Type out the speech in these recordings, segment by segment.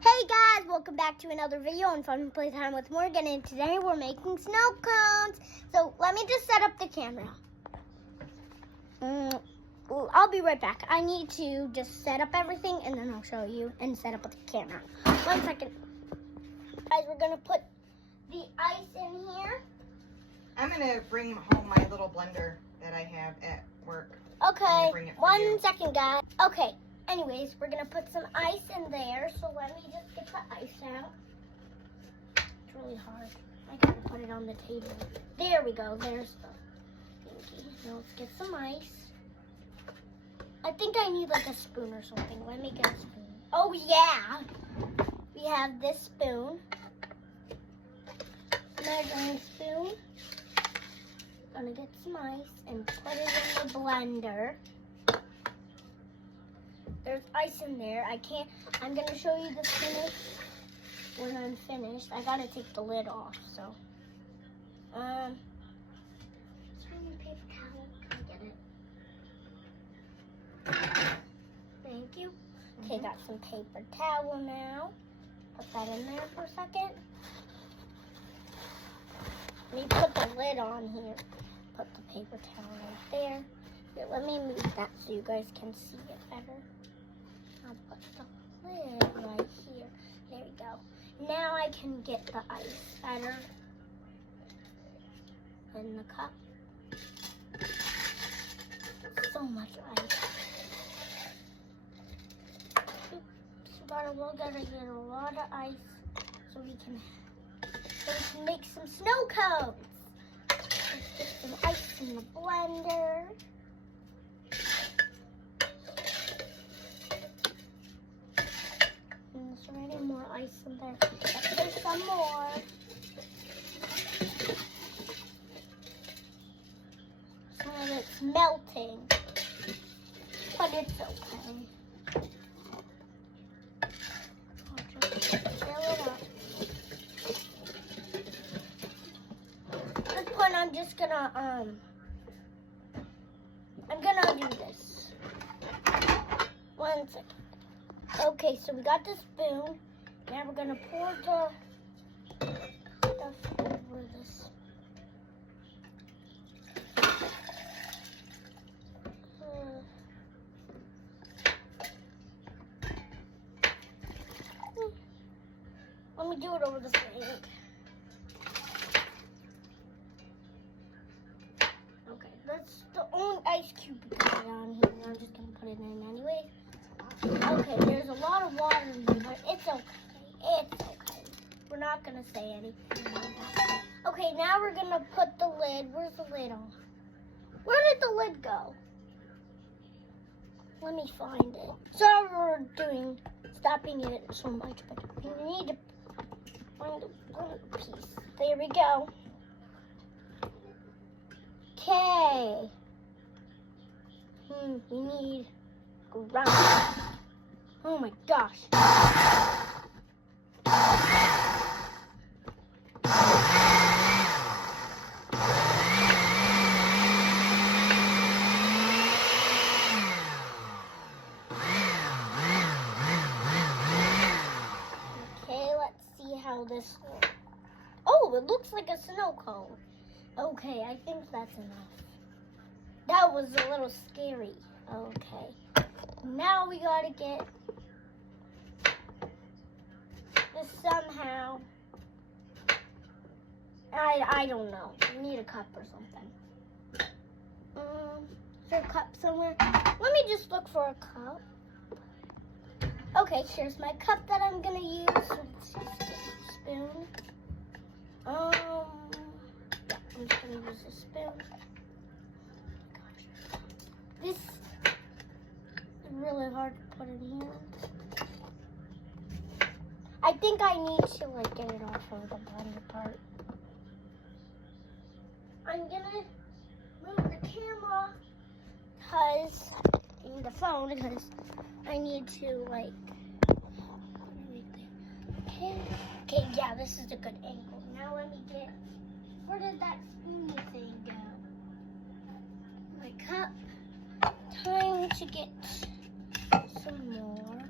Hey guys, welcome back to another video on Fun Playtime with Morgan, and today we're making snow cones. So let me just set up the camera. I'll be right back. I need to just set up everything and then I'll show you and set up the camera. 1 second. Guys, we're gonna put the ice in here. I'm gonna bring home my little blender that I have at work. Okay, Bring it for 1 you. second, guys. Okay, anyways, we're gonna put some ice in there. So let me just get the ice out. It's really hard. I gotta put it on the table. There we go. There's the thingy. Now let's get some ice. I think I need like a spoon or something. Let me get a spoon. Oh yeah! We have this spoon. Measuring spoon. Gonna get some ice and put it in the blender. There's ice in there. I'm gonna show you the finish when I'm finished. I gotta take the lid off, so. Sorry, paper towel. Can I get it? Thank you. Okay, got some paper towel now. Put that in there for a second. Let me put the lid on here. Put the paper towel right there. Here, let me move that so you guys can see it better. I'll put the lid right here. There we go. Now I can get the ice better in the cup. So much ice. We're gonna get a lot of ice so we can make some snow cones. Let's get some ice in the blender. And there's already more ice in there. Let's put some more. Some of it's melting, but it's okay. I'll just fill it up. At this point, I'm just gonna I'm gonna do this. 1 second. Okay, so we got the spoon. Now we're gonna pour the stuff over this. Let me do it over the sink. Okay, that's the only ice cube we got on here. I'm just gonna put it in anyway. Okay, there's a lot of water in here, but it's okay. It's okay. We're not gonna say anything about that. Okay, now we're gonna put the lid. Where's the lid on? Where did the lid go? Let me find it. Sorry we're stopping it so much, but we need to find one piece. There we go. Okay. We need ground. Oh my gosh. Okay, let's see how this looks. Oh, it looks like a snow cone. Okay, I think that's enough. That was a little scary. Okay. Now we gotta get this somehow. I don't know. We need a cup or something. Is there a cup somewhere? Let me just look for a cup. Okay, here's my cup that I'm gonna use. Let's just get a spoon. Yeah, I'm just gonna use a spoon. Gosh. This is really hard to put in here. I think I need to like get it off of the blender part. I'm gonna move the camera in the phone because I need to like. Okay, yeah, this is a good angle. Now let me get. Where did that spoony thing go? My cup. Time to get some more.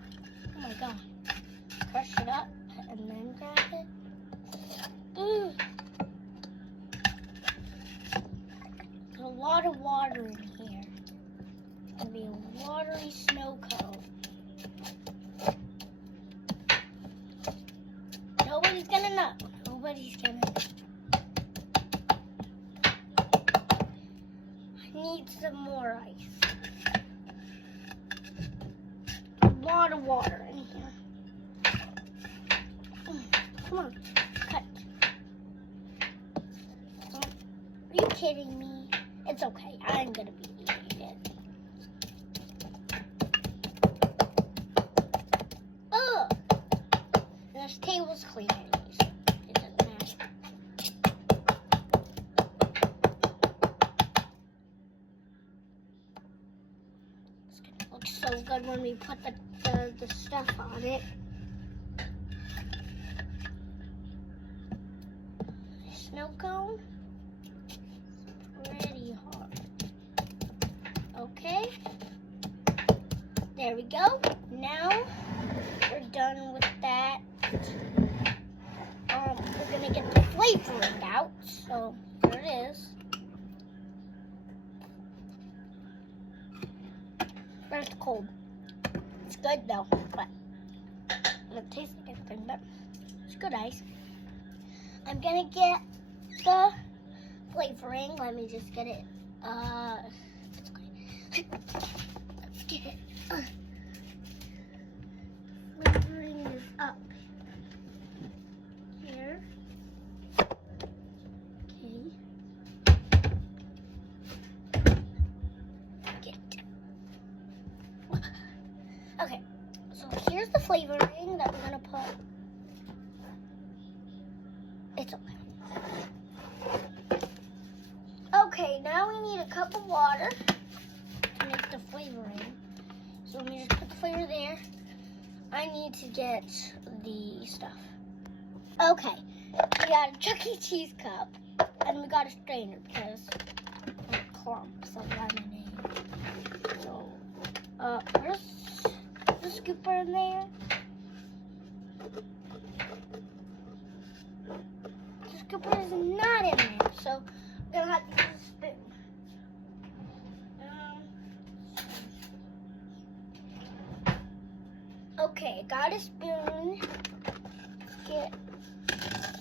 Oh my god. crush it up and then grab it. Ooh. There's a lot of water in here. It's gonna be a watery snow cone. Nobody's gonna know. Nobody's gonna know. I need some more ice. A lot of water in here. Come on, cut. Are you kidding me? It's okay. I'm gonna be eating it. Ugh! And this table's clean anyways. It doesn't matter. It's gonna look so good when we put the stuff on it. Snow cone. Pretty hard. Okay. There we go. Now we're done with that. We're gonna get the flavoring out. So here it is. But it's cold. It's good though, but it doesn't taste like anything, but it's good ice. I'm gonna get the flavoring. Let me just get it. Let's get it. Flavoring is up here. Okay. Okay. So here's the flavoring that we're gonna put. It's okay. Okay, now we need a cup of water to make the flavoring. So let me just put the flavor there. I need to get the stuff. Okay, we got a Chuck E. Cheese cup, and we got a strainer because clumps of lemonade. So, there's the scooper in there. The scooper is not in there, so we're gonna have to use a spoon. Okay, got a spoon. Get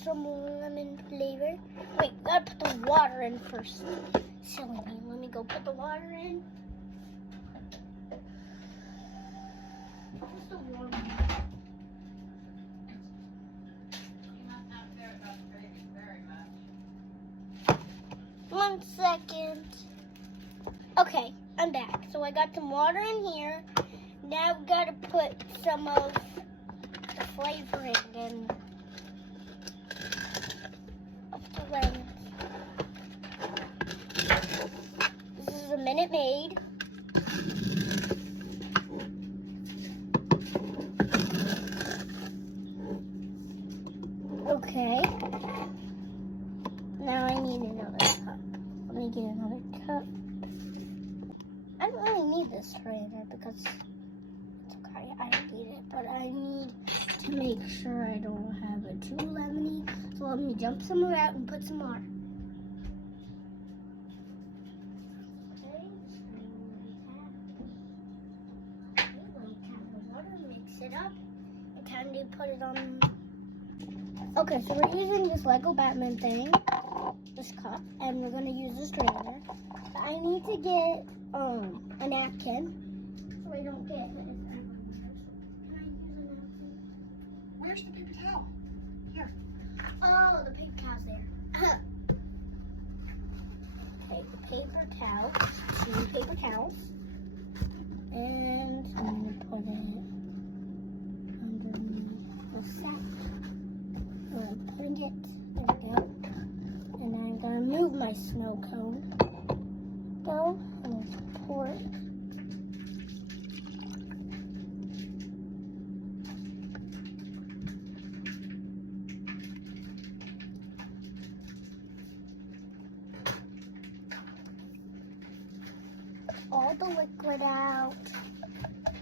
some lemon flavor. Wait, gotta put the water in first. Silly me. Let me go put the water in. Just the warm water. One second. Okay, I'm back. So I got some water in here. Now we gotta put some of the flavoring in. Of the lemon. This is a Minute Maid. Okay. Now I need another cup. Let me get another cup. I don't really need this strainer because it's okay. I don't need it, but I need to make sure I don't have it too lemony. So let me jump some more out and put some more. Mix it up. It's time to put it on. Okay, so we're using this Lego Batman thing, this cup, and we're gonna use the strainer. I need to get a napkin so I don't get it. Can I use a napkin? Where's the paper towel? Here. Oh, the paper towel's there. Okay, the paper towel, 2 paper towels, and I'm gonna put it underneath the sack. I'm putting it, there we go. And then I'm gonna move my snow cone. Go, and pour it. All the liquid out.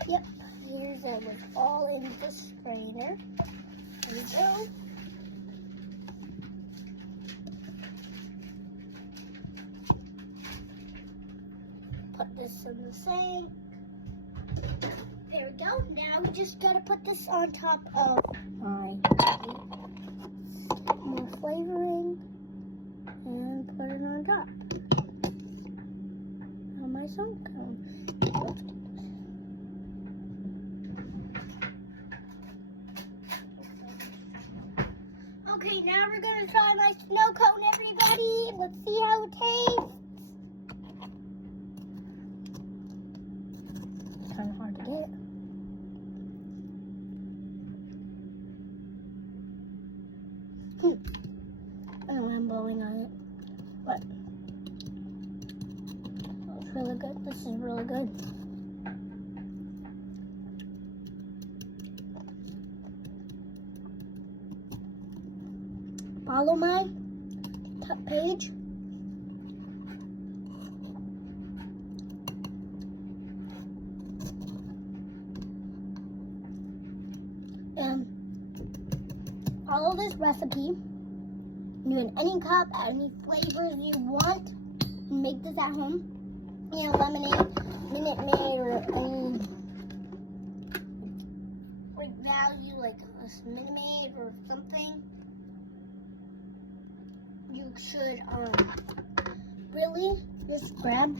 Yep, here's it with all in the strainer. go. Put this in the sink. There we go. Now we just gotta put this on top of my more flavoring and put it on top of my snow cone. Okay, now we're gonna try my snow cone, everybody. Let's see how it tastes. It's kind of hard to get. I know I'm blowing on it, but it's really good. This is really good. Follow my page. And follow this recipe. Do in any cup, any flavors you want, and make this at home. You know, lemonade, Minute Maid, or any like value, like a Minute Maid or something. You should really just grab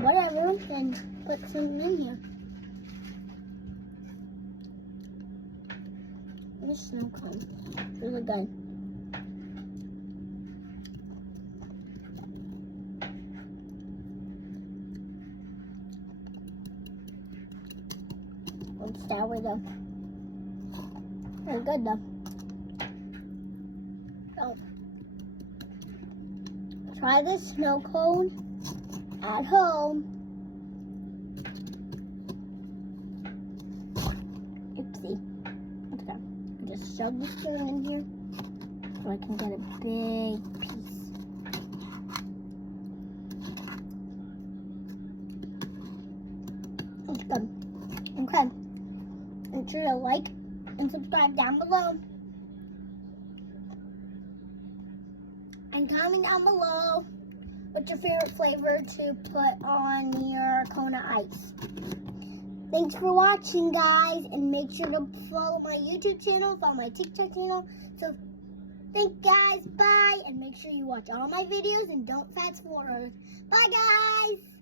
whatever and put some in here. This snow cone, really good. There we go. Very good though. So, try this snow cone at home. Oopsie. Okay. Just shove the spoon in here so I can get a big piece. It's good. Okay. Make sure to like and subscribe down below. And comment down below what's your favorite flavor to put on your Kona ice. Thanks for watching, guys. And make sure to follow my YouTube channel, follow my TikTok channel. So, thanks, guys. Bye. And make sure you watch all my videos and don't fast forward. Bye, guys.